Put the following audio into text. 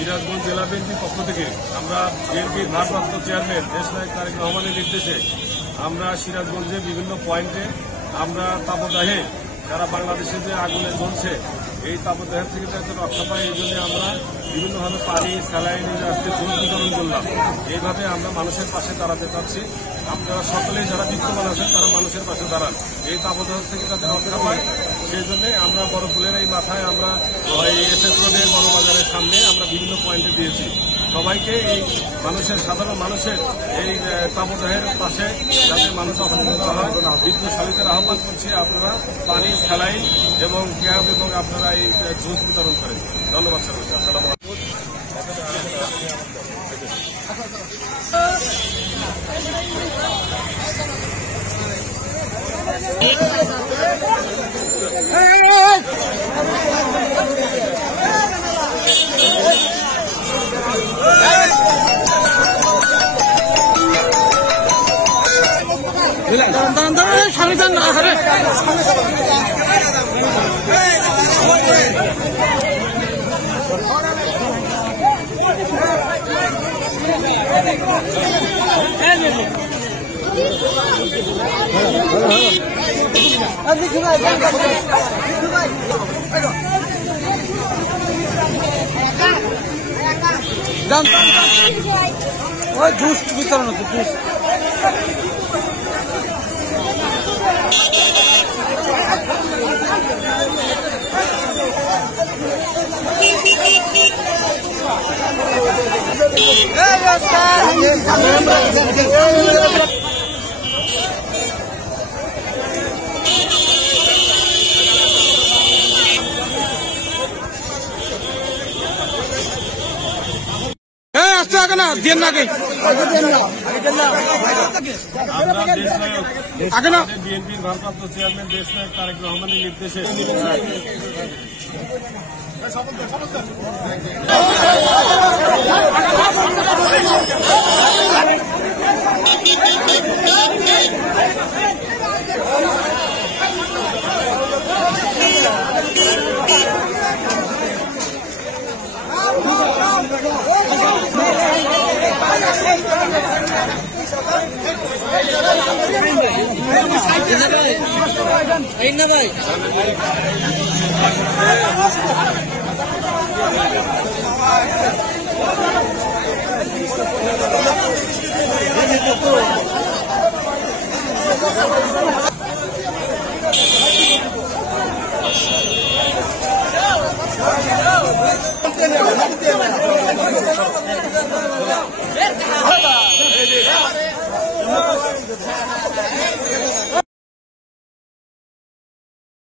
সিরাজগঞ্জ জেলা বিএনপির পক্ষ থেকে আমরা বিএনপির ভারপ্রাপ্ত চেয়ারম্যান দেশনায়ক তারেক রহমানের নির্দেশে আমরা সিরাজগঞ্জে বিভিন্ন পয়েন্টে আমরা তাপদাহে যারা বাংলাদেশে যে আগুনে জ্বলছে এই তাপদাহের থেকে যাতে রক্ষা পায় এই জন্য আমরা বিভিন্নভাবে পানি স্যালাইন আজকে জল বিতরণ করলাম। এইভাবে আমরা মানুষের পাশে দাঁড়াতে পারছি। আপনারা সকলেই যারা বিত্তমান আছেন তারা মানুষের পাশে দাঁড়ান, এই তাপদাহ থেকে যাতে রক্ষা পায় সেই জন্য আমরা বড়পুলের এই মাথায় আমরা এসএস রোডের বড় বাজারের সামনে আমরা বিভিন্ন পয়েন্টে দিয়েছি। সবাইকে এই মানুষের সাধারণ মানুষের এই তাপদাহের পাশে যাতে মানুষ অসুবিধা হয় বিদ্যুৎশালীদের আহ্বান করছি আপনারা পানি স্যালাইন এবং ক্যাব এবং আপনারা এই জুস বিতরণ করেন। ধন্যবাদ সবাইকে। আসসালামু আলাইকুম। সংবিধান না করে ওই জুস বিতরণ হচ্ছে জুস বিএনপির ভারপ্রাপ্ত চেয়ারম্যান দেশনায়ক তারেক রহমানের নির্দেশে ভাই